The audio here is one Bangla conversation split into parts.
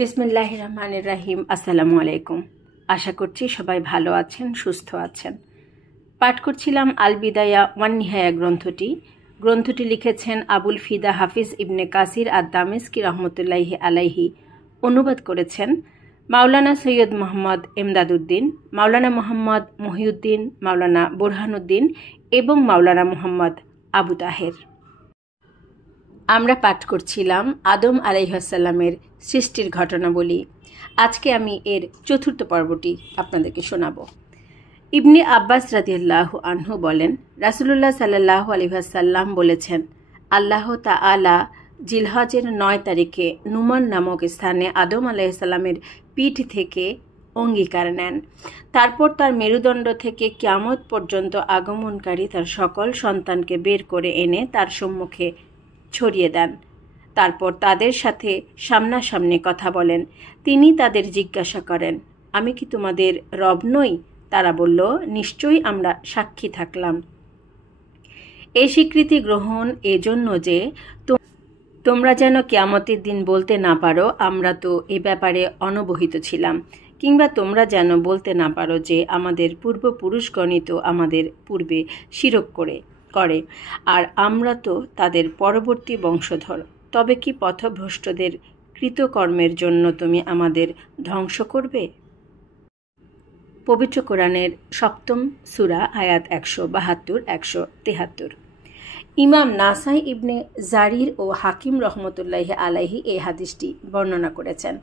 বিসমিল্লাহির রহমানির রহিম। আসসালামু আলাইকুম। আশা করছি সবাই ভালো আছেন, সুস্থ আছেন। পাঠ করছিলাম আল বিদায়া ওয়ান নিহায়া গ্রন্থটি লিখেছেন আবুল ফিদা হাফিজ ইবনে কাসির আদ-দামেস্কি রহমতুল্লাহি আলাইহি। অনুবাদ করেছেন মাওলানা সৈয়দ মোহাম্মদ এমদাদউদ্দিন, মাওলানা মোহাম্মদ মহিউদ্দিন, মাওলানা বোরহানুদ্দিন এবং মাওলানা মোহাম্মদ আবু তাহের। আমরা পাঠ করছিলাম আদম আলাইহিসসালামের সৃষ্টির ঘটনাবলী। আজকে আমি এর চতুর্থ পর্বটি আপনাদেরকে শোনাব। ইবনে আব্বাস রাদিয়াল্লাহু আনহু বলেন, রাসূলুল্লাহ সাল্লাল্লাহু আলাইহি ওয়াসাল্লাম বলেছেন, আল্লাহ তাআলা জিলহজের 9 তারিখে নুমান নামক স্থানে আদম আলাইহিসসালামের পিঠ থেকে অঙ্গীকার নেন। তারপর তার মেরুদণ্ড থেকে কিয়ামত পর্যন্ত আগমনকারী তার সকল সন্তানকে বের করে এনে তার সম্মুখে ছড়িয়ে দেন। তারপর তাদের সাথে সামনাসামনি কথা বলেন। তিনি তাদের জিজ্ঞাসা করেন, আমি কি তোমাদের রব নই? তারা বলল, নিশ্চয়ই আমরা সাক্ষী থাকলাম। এই স্বীকৃতি গ্রহণ এজন্য যে তোমরা যেন কিয়ামতের দিন বলতে না পারো আমরা তো এ ব্যাপারে অনবহিত ছিলাম, কিংবা তোমরা যেন বলতে না পারো যে আমাদের পূর্বপুরুষগণই তো আমাদের পূর্বে শিরক করে আর আমরা তো তাদের পরবর্তী বংশধর। তবে কি পথভ্রষ্টদের কৃতকর্মের জন্য তুমি আমাদের ধ্বংস করবে? পবিত্র কোরআনের 7ম সূরা আয়াত 172-173। ইমাম নাসাই ইবনে জারির ও হাকিম রহমতুল্লাহি আলাইহি এই হাদিসটি বর্ণনা করেছেন।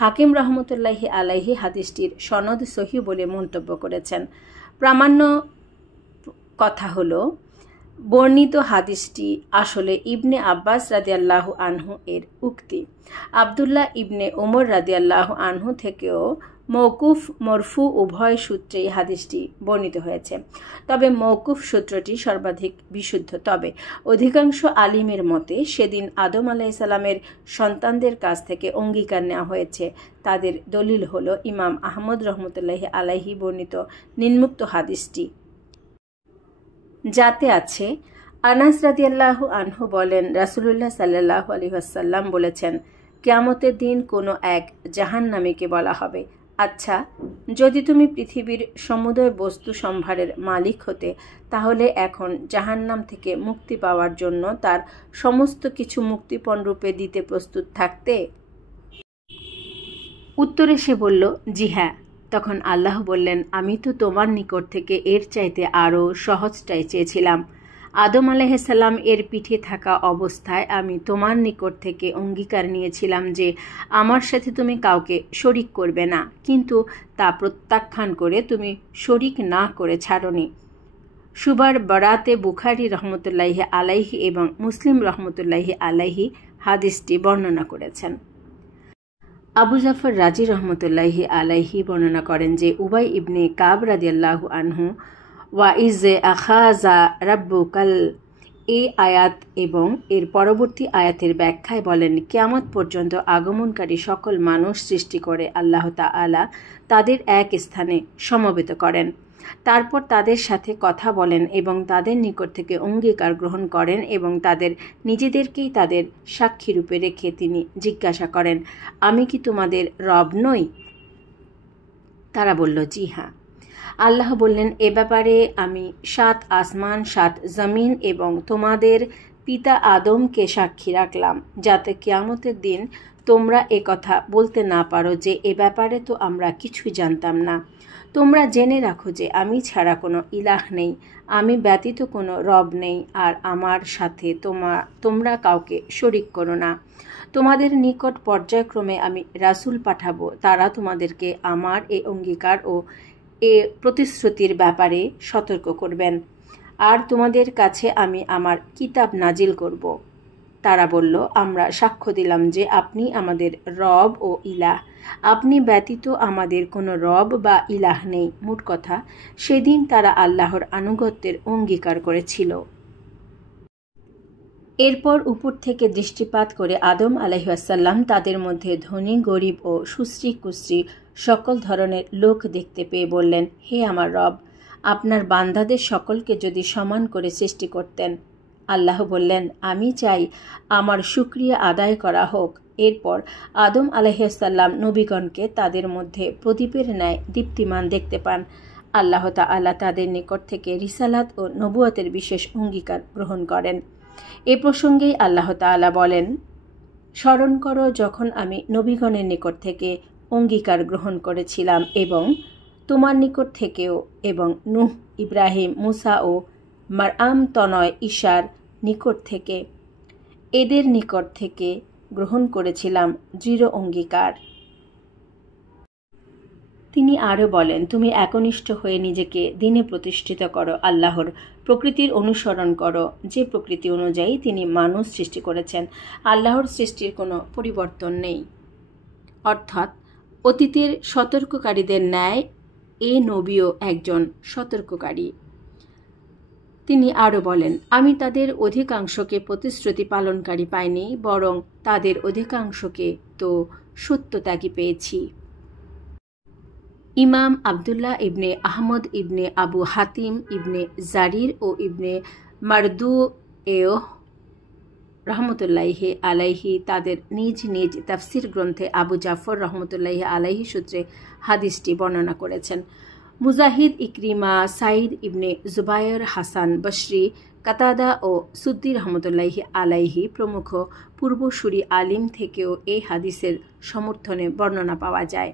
হাকিম রহমতুল্লাহি আলাইহি হাদিসটির সনদ সহিহ বলে মন্তব্য করেছেন। প্রামাণ্য কথা হলো, বর্ণিত হাদিসটি আসলে ইবনে আব্বাস রাদিয়াল্লাহু আনহু এর উক্তি। আবদুল্লাহ ইবনে ওমর রাদিয়াল্লাহু আনহু থেকেও মওকুফ মরফু উভয় সূত্রেই হাদিসটি বর্ণিত হয়েছে। তবে মওকুফ সূত্রটি সর্বাধিক বিশুদ্ধ। তবে অধিকাংশ আলিমের মতে সেদিন আদম আলাইহিসসালামের সন্তানদের কাছ থেকে অঙ্গীকার নেওয়া হয়েছে। তাদের দলিল হলো ইমাম আহমদ রহমতুল্লাহি আলাইহি বর্ণিত নিম্নোক্ত হাদিসটি, যাতে আছে, আনাস রাদিয়াল্লাহু আনহু বলেন, রাসূলুল্লাহ সাল্লাল্লাহু আলাইহি ওয়াসাল্লাম বলেছেন, কিয়ামতের দিন কোনো এক জাহান্নামীকে বলা হবে, আচ্ছা, যদি তুমি পৃথিবীর সমুদয় বস্তু সম্ভারের মালিক হতে, তাহলে এখন জাহান্নাম থেকে মুক্তি পাওয়ার জন্য তার সমস্ত কিছু মুক্তিপণ রূপে দিতে প্রস্তুত থাকতে? উত্তরে সে বলল, জি হ্যাঁ। তখন আল্লাহ বললেন, আমি তো তোমার নিকট থেকে এর চাইতে আরও সহজটাই চেয়েছিলাম। আদম আলাইহিসসালাম এর পিঠে থাকা অবস্থায় আমি তোমার নিকট থেকে অঙ্গীকার নিয়েছিলাম যে আমার সাথে তুমি কাউকে শরিক করবে না, কিন্তু তা প্রত্যাখ্যান করে তুমি শরিক না করে ছাড়নি। সুবার বরাতে বুখারী রহমতুল্লাহি আলাইহি এবং মুসলিম রহমতুল্লাহি আলাইহি হাদিসটি বর্ণনা করেছেন। আবু জাফর রাজি রহমতুল্লাহি আলাইহি বর্ণনা করেন যে উবাই ইবনে কাব রাদিয়াল্লাহু আনহু ওয়াইজ আখাযা রাব্বুকাল এই আয়াত এবং এর পরবর্তী আয়াতের ব্যাখ্যায় বলেন, কিয়ামত পর্যন্ত আগমনকারী সকল মানুষ সৃষ্টি করে আল্লাহ তাআলা তাদের এক স্থানে সমবেত করেন। তারপর তাদের সাথে কথা বলেন এবং তাদের নিকট থেকে অঙ্গীকার গ্রহণ করেন এবং তাদের নিজেদেরকেই তাদের সাক্ষী রূপে রেখে তিনি জিজ্ঞাসা করেন, আমি কি তোমাদের রব নই? তারা বলল, জি হ্যাঁ। আল্লাহ বললেন, এ ব্যাপারে আমি 7 আসমান 7 জমিন এবং তোমাদের পিতা আদমকে সাক্ষী রাখলাম, যাতে কিয়ামতের দিন তোমরা এ কথা বলতে না পারো যে এ ব্যাপারে তো আমরা কিছুই জানতাম না। তোমরা জেনে রাখো যে আমি ছাড়া কোনো ইলাহ নেই, আমি ব্যতীত কোনো রব নেই, আর আমার সাথে তোমরা কাউকে শরিক করো না। তোমাদের নিকট পর্যায়ক্রমে আমি রাসূল পাঠাবো, তারা তোমাদেরকে আমার এই অঙ্গীকার ও এ প্রতিশ্রুতির ব্যাপারে সতর্ক করবেন, আর তোমাদের কাছে আমি আমার কিতাব নাজিল করব। তারা বলল, আমরা সাক্ষ্য দিলাম যে আপনি আমাদের রব ও ইলাহ, আপনি ব্যতীত আমাদের কোনো রব বা ইলাহ নেই। মোট কথা, সেদিন তারা আল্লাহর আনুগত্যের অঙ্গীকার করেছিল। এরপর উপর থেকে দৃষ্টিপাত করে আদম আলাইহিসসালাম তাদের মধ্যে ধনী, গরিব ও সুশ্রী কুশ্রী সকল ধরনের লোক দেখতে পেয়ে বললেন, হে আমার রব, আপনার বান্দাদের সকলকে যদি সমান করে সৃষ্টি করতেন। আল্লাহ বললেন, আমি চাই আমার শুকরিয়া আদায় করা হোক। এরপর আদম আলাইহিসসালাম নবীগণকে তাদের মধ্যে প্রদীপের ন্যায় দীপ্তিমান দেখতে পান। আল্লাহ তাআলা তাদের নিকট থেকে রিসালাত ও নবুয়তের বিশেষ অঙ্গীকার গ্রহণ করেন। এ প্রসঙ্গেই আল্লাহ তাআলা বলেন, স্মরণ করো যখন আমি নবীগণের নিকট থেকে অঙ্গীকার গ্রহণ করেছিলাম এবং তোমার নিকট থেকেও, এবং নূহ, ইব্রাহিম, মুসা ও মারয়াম তনয় ঈসার নিকট থেকে, এদের নিকট থেকে গ্রহণ করেছিলাম দৃঢ় অঙ্গীকার। তিনি আরও বলেন, তুমি একনিষ্ঠ হয়ে নিজেকে দিনে প্রতিষ্ঠিত করো, আল্লাহর প্রকৃতির অনুসরণ করো, যে প্রকৃতি অনুযায়ী তিনি মানুষ সৃষ্টি করেছেন। আল্লাহর সৃষ্টির কোনো পরিবর্তন নেই। অর্থাৎ অতীতের সতর্ককারীদের ন্যায় এ নবীও একজন সতর্ককারী। তিনি আরও বলেন, আমি তাদের অধিকাংশকে প্রতিশ্রুতি পালনকারী পাইনি, বরং তাদের অধিকাংশকে তো সত্যত্যাগী পেয়েছি। ইমাম আবদুল্লাহ ইবনে আহমদ ইবনে আবু হাতিম ইবনে জারির ও ইবনে মারদুয়েহ রহমতুল্লাহি আলাইহি তাদের নিজ নিজ তাফসির গ্রন্থে আবু জাফর রহমতুল্লাহি আলাইহি সূত্রে হাদিসটি বর্ণনা করেছেন। মুজাহিদ, ইকরিমা, সাইদ ইবনে জুবায়ের, হাসান বসরি, কাতাদা ও সুদ্দি রহমতুল্লাহি আলাইহি প্রমুখ পূর্বসূরি আলিম থেকেও এই হাদিসের সমর্থনে বর্ণনা পাওয়া যায়।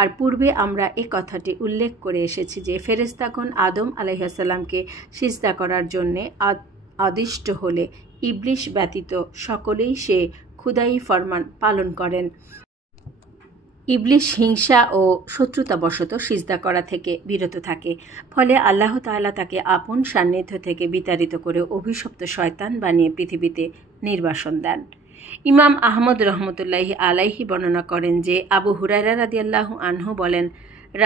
আর পূর্বে আমরা এ কথাটি উল্লেখ করে এসেছি যে ফেরেশতাগণ আদম আলাইহিসসালামকে সিজদা করার জন্যে আদিষ্ট হলে ইবলিশ ব্যতীত সকলেই সে খুদাই ফরমান পালন করেন। ইবলিশ হিংসা ও শত্রুতাবশত সিজদা করা থেকে বিরত থাকে। ফলে আল্লাহ তাআলা তাকে আপন সান্নিধ্য থেকে বিতাড়িত করে অভিশপ্ত শয়তান বানিয়ে পৃথিবীতে নির্বাসন দেন। ইমাম আহমদ রহমতুল্লাহি আলাইহি বর্ণনা করেন যে আবু হুরায়রা রাদিয়াল্লাহু আনহু বলেন,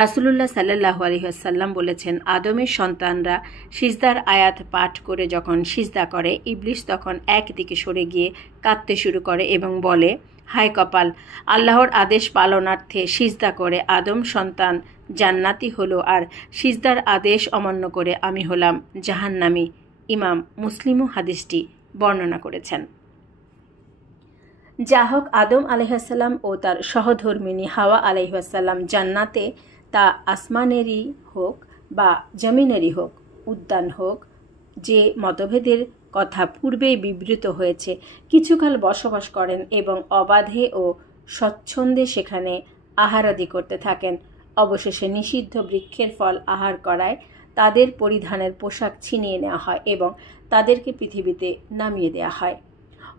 রাসূলুল্লাহ সাল্লাল্লাহু আলাইহি ওয়াসাল্লাম বলেছেন, আদমের সন্তানরা সিজদার আয়াত পাঠ করে যখন সিজদা করে, ইবলিশ তখন একদিকে সরে গিয়ে কাঁদতে শুরু করে এবং বলে, হায় কপাল, আল্লাহর আদেশ পালনার্থে সিজদা করে আদম সন্তান জান্নাতি হলো, আর সিজদার আদেশ অমান্য করে আমি হলাম জাহান্নামী। ইমাম মুসলিমও হাদিসটি বর্ণনা করেছেন। যা হোক, আদম আলাইহিসসালাম ও তার সহধর্মিণী হাওয়া আলাইহিসসালাম জান্নাতে, তা আসমানেরই হোক বা জমিনেরই হোক, উদ্যান হোক, যে মতভেদের কথা পূর্বেই বিবৃত হয়েছে, কিছুকাল বসবাস করেন এবং অবাধে ও স্বচ্ছন্দে সেখানে আহারাদি করতে থাকেন। অবশেষে নিষিদ্ধ বৃক্ষের ফল আহার করায় তাদের পরিধানের পোশাক ছিনিয়ে নেওয়া হয় এবং তাদেরকে পৃথিবীতে নামিয়ে দেওয়া হয়।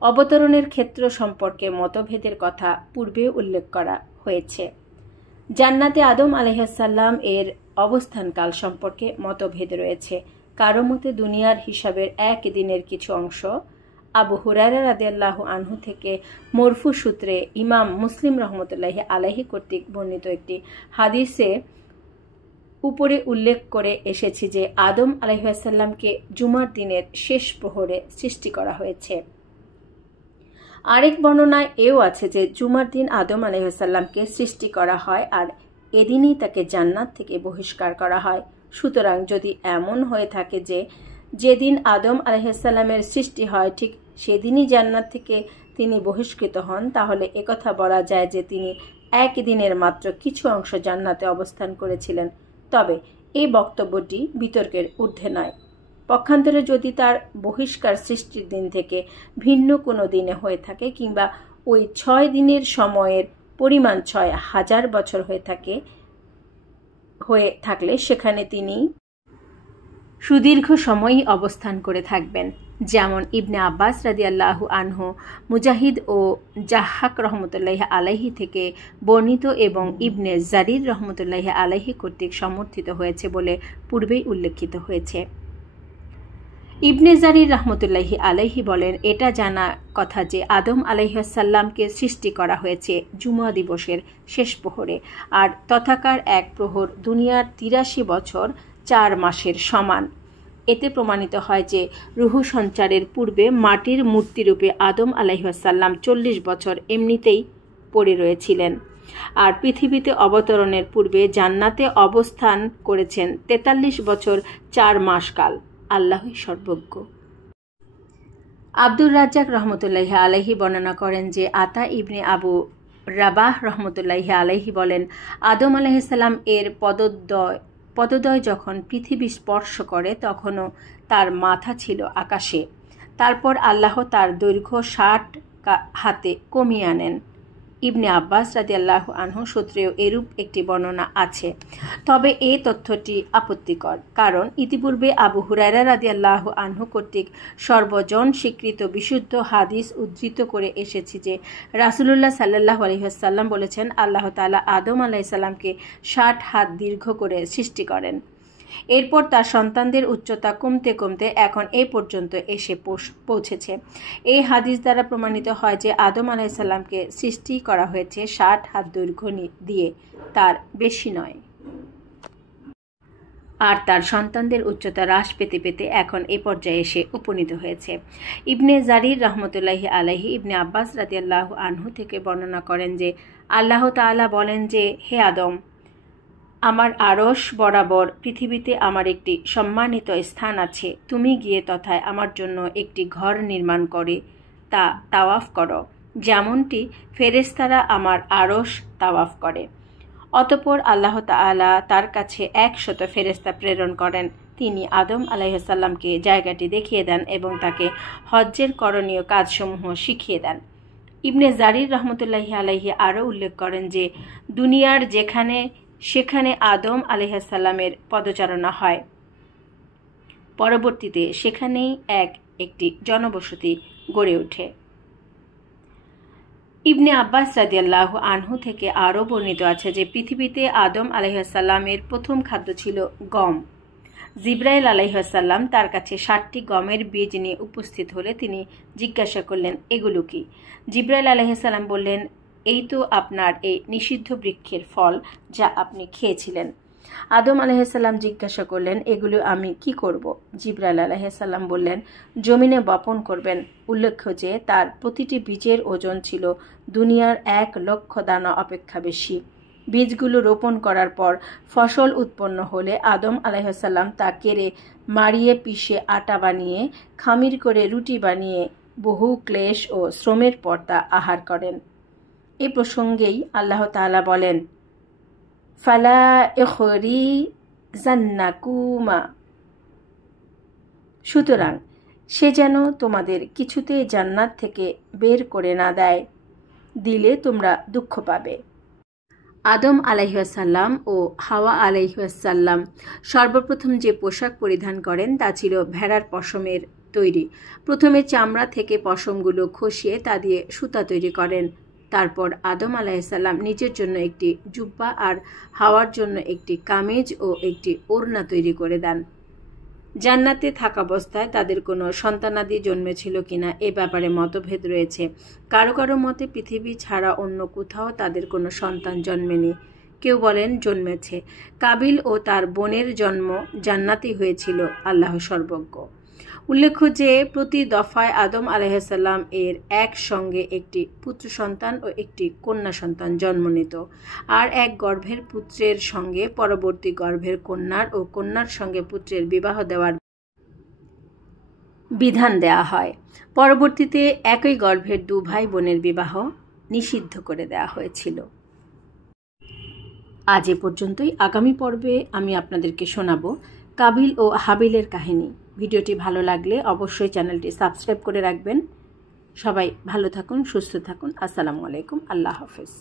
অবতরণের ক্ষেত্র সম্পর্কে মতভেদের কথা পূর্বে উল্লেখ করা হয়েছে। জান্নাতে আদম আলাইহিসসালাম এর অবস্থানকাল সম্পর্কে মতভেদ রয়েছে। কারো মতে দুনিয়ার হিসাবের এক দিনের কিছু অংশ। আবু হুরায়রা রাদিয়াল্লাহু আনহু থেকে মরফু সূত্রে ইমাম মুসলিম রহমতুল্লাহি আলাইহি কর্তৃক বর্ণিত একটি হাদিসে উপরে উল্লেখ করে এসেছে যে আদম আলাইহিসসালামকে জুমার দিনের শেষ প্রহরে সৃষ্টি করা হয়েছে। আরেক বর্ণনায় এও আছে যে জুমার দিন আদম আলাইহিসসালামকে সৃষ্টি করা হয় আর এদিনই তাকে জান্নাত থেকে বহিষ্কার করা হয়। সুতরাং যদি এমন হয়ে থাকে যে যেদিন আদম আলাইহিসসালামের সৃষ্টি হয় ঠিক সেদিনই জান্নাত থেকে তিনি বহিষ্কৃত হন, তাহলে একথা বলা যায় যে তিনি একদিনের মাত্র কিছু অংশ জান্নাতে অবস্থান করেছিলেন। তবে এই বক্তব্যটি বিতর্কের ঊর্ধ্বে নয়। পক্ষান্তরে যদি তার বহিষ্কার সৃষ্টির দিন থেকে ভিন্ন কোনো দিনে হয়ে থাকে কিংবা ওই 6 দিনের সময়ের পরিমাণ 6000 বছর হয়ে থাকলে সেখানে তিনি সুদীর্ঘ সময়ই অবস্থান করে থাকবেন। যেমন ইবনে আব্বাস রাদিয়াল্লাহু আনহু, মুজাহিদ ও জাহাক রহমতুল্লাহি আলাইহি থেকে বর্ণিত এবং ইবনে জারির রহমতুল্লাহি আলাইহি কর্তৃক সমর্থিত হয়েছে বলে পূর্বেই উল্লেখিত হয়েছে। ইবনে জারির রহমতুল্লাহি আলাইহি বলেন, এটা জানা কথা যে আদম আলাইহিসসালামকে সৃষ্টি করা হয়েছে জুমা দিবসের শেষ প্রহরে, আর তথাকার এক প্রহর দুনিয়ার 83 বছর 4 মাসের সমান। এতে প্রমাণিত হয় যে রুহু সঞ্চারের পূর্বে মাটির মূর্তিরূপে আদম আলাইহিসসালাম 40 বছর এমনিতেই পড়ে রয়েছিলেন, আর পৃথিবীতে অবতরণের পূর্বে জান্নাতে অবস্থান করেছেন 43 বছর 4 মাস কাল। আল্লাহই সর্বজ্ঞ। আব্দুর রাজ্জাক রহমতুল্লাহি আলাইহি বর্ণনা করেন যে আতা ইবনে আবু রাবাহ রহমতুল্লাহি আলাইহি বলেন, আদম আলাইহিসসালাম এর পদদ্বয় যখন পৃথিবী স্পর্শ করে তখনও তার মাথা ছিল আকাশে। তারপর আল্লাহ তার দৈর্ঘ্য 60 হাতে কমিয়ে আনেন। ইবনে আব্বাস রাদিয়াল্লাহু আনহু সূত্রেও এরূপ একটি বর্ণনা আছে, তবে এই তথ্যটি আপত্তিকর, কারণ ইতিপূর্বে আবু হুরায়রা রাদিয়াল্লাহু আনহু কর্তৃক সর্বজন স্বীকৃত বিশুদ্ধ হাদিস উদ্ধৃত করে এসেছে যে রাসূলুল্লাহ সাল্লাল্লাহু আলাইহি ওয়াসাল্লাম বলেছেন, আল্লাহ তাআলা আদম আলাইহিস সালামকে 60 হাত দীর্ঘ করে সৃষ্টি করেন। এরপর তার সন্তানদের উচ্চতা কমতে কমতে এখন এ পর্যন্ত এসে পৌঁছেছে। এই হাদিস দ্বারা প্রমাণিত হয় যে আদম আলাইহিস সালামকে সৃষ্টি করা হয়েছে 60 হাত দৈর্ঘ্য দিয়ে, তার বেশি নয়। আর তার সন্তানদের উচ্চতা হ্রাস পেতে পেতে এখন এ পর্যায়ে এসে উপনীত হয়েছে। ইবনে জারির রহমতুল্লাহি আলাইহি ইবনে আব্বাস রাদিয়াল্লাহু আনহু থেকে বর্ণনা করেন যে আল্লাহ তাআলা বলেন যে, হে আদম, আমার আরশ বরাবর পৃথিবীতে আমার একটি সম্মানিত স্থান আছে, তুমি গিয়ে তথায় আমার জন্য একটি ঘর নির্মাণ করে তা তাওয়াফ করো, যেমনটি ফেরেশতারা আমার আরশ তাওয়াফ করে। অতঃপর আল্লাহ তাআলা তার কাছে 100 ফেরেশতা প্রেরণ করেন। তিনি আদম আলাইহিস সালামকে জায়গাটি দেখিয়ে দেন এবং তাকে হজ্জের করণীয় কাজসমূহ শিখিয়ে দেন। ইবনে জারির রহমতুল্লাহি আলাইহি আরও উল্লেখ করেন যে দুনিয়ার সেখানে আদম আলাইহিস সালামের পদচারণা হয়। পরবর্তীতে সেখানেই একটি জনবসতি গড়ে ওঠে। ইবনে আব্বাস রাদিয়াল্লাহু আনহু থেকে আরও বর্ণিত আছে যে পৃথিবীতে আদম আলাইহিস সালামের প্রথম খাদ্য ছিল গম। জিবরাইল আলাইহিস সালাম তার কাছে 60টি গমের বীজ নিয়ে উপস্থিত হলে তিনি জিজ্ঞাসা করলেন, এগুলো কি? জিবরাইল আলাইহিস সালাম বললেন, এই তো আপনার এই নিষিদ্ধ বৃক্ষের ফল যা আপনি খেয়েছিলেন। আদম আলাইহিস সালাম জিজ্ঞাসা করলেন, এগুলো আমি কি করব? জিবরাইল আলাইহিস সালাম বললেন, জমিনে বপন করবেন। উল্লেখ্য যে তার প্রতিটি বীজের ওজন ছিল দুনিয়ার 1 লক্ষ দানা অপেক্ষা বেশি। বীজগুলো রোপণ করার পর ফসল উৎপন্ন হলে আদম আলাইহিস সালাম তা কেড়ে মাড়িয়ে পিষে আটা বানিয়ে খামির করে রুটি বানিয়ে বহু ক্লেশ ও শ্রমের পর তা আহার করেন। এই প্রসঙ্গেই আল্লাহ তাআলা বলেন, ফালা ইখরিজান্নাকুমা, সুতরাং সে যেন তোমাদের কিছুতেই জান্নাত থেকে বের করে না দেয়, দিলে তোমরা দুঃখ পাবে। আদম আলাইহিস সালাম ও হাওয়া আলাইহিস সালাম সর্বপ্রথম যে পোশাক পরিধান করেন তা ছিল ভেড়ার পশমের তৈরি। প্রথমে চামড়া থেকে পশমগুলো খসিয়ে তা দিয়ে সুতা তৈরি করেন। তারপর আদম আলাইহিস সালাম নিজের জন্য একটি জুব্বা আর হাওয়ার জন্য একটি কামিজ ও একটি ওড়না তৈরি করে দেন। জান্নাতে থাকাবস্থায় তাদের কোনো সন্তানাদি জন্মেছিল কিনা এ ব্যাপারে মতভেদ রয়েছে। কারো কারো মতে পৃথিবী ছাড়া অন্য কোথাও তাদের কোনো সন্তান জন্মেনি, কেউ বলেন জন্মেছে। কাবিল ও তার বোনের জন্ম জান্নাতেই হয়েছিল, আল্লাহ সর্বজ্ঞ। উল্লেখ্য যে প্রতি দফায় আদম আলাইহিস সালাম এর একসঙ্গে একটি পুত্র সন্তান ও একটি কন্যা সন্তান জন্ম নিত, আর এক গর্ভের পুত্রের সঙ্গে পরবর্তী গর্ভের কন্যার ও কন্যার সঙ্গে পুত্রের বিবাহ দেওয়ার বিধান দেয়া হয়। পরবর্তীতে একই গর্ভের 2 ভাই বোনের বিবাহ নিষিদ্ধ করে দেয়া হয়েছিল। আজ এ পর্যন্তই। আগামী পর্বে আমি আপনাদেরকে শোনাবো কাবিল ও হাবিলের কাহিনী। ভিডিওটি ভালো লাগলে অবশ্যই চ্যানেলটি সাবস্ক্রাইব করে রাখবেন। সবাই ভালো থাকুন, সুস্থ থাকুন। আসসালামু আলাইকুম। আল্লাহ হাফেজ।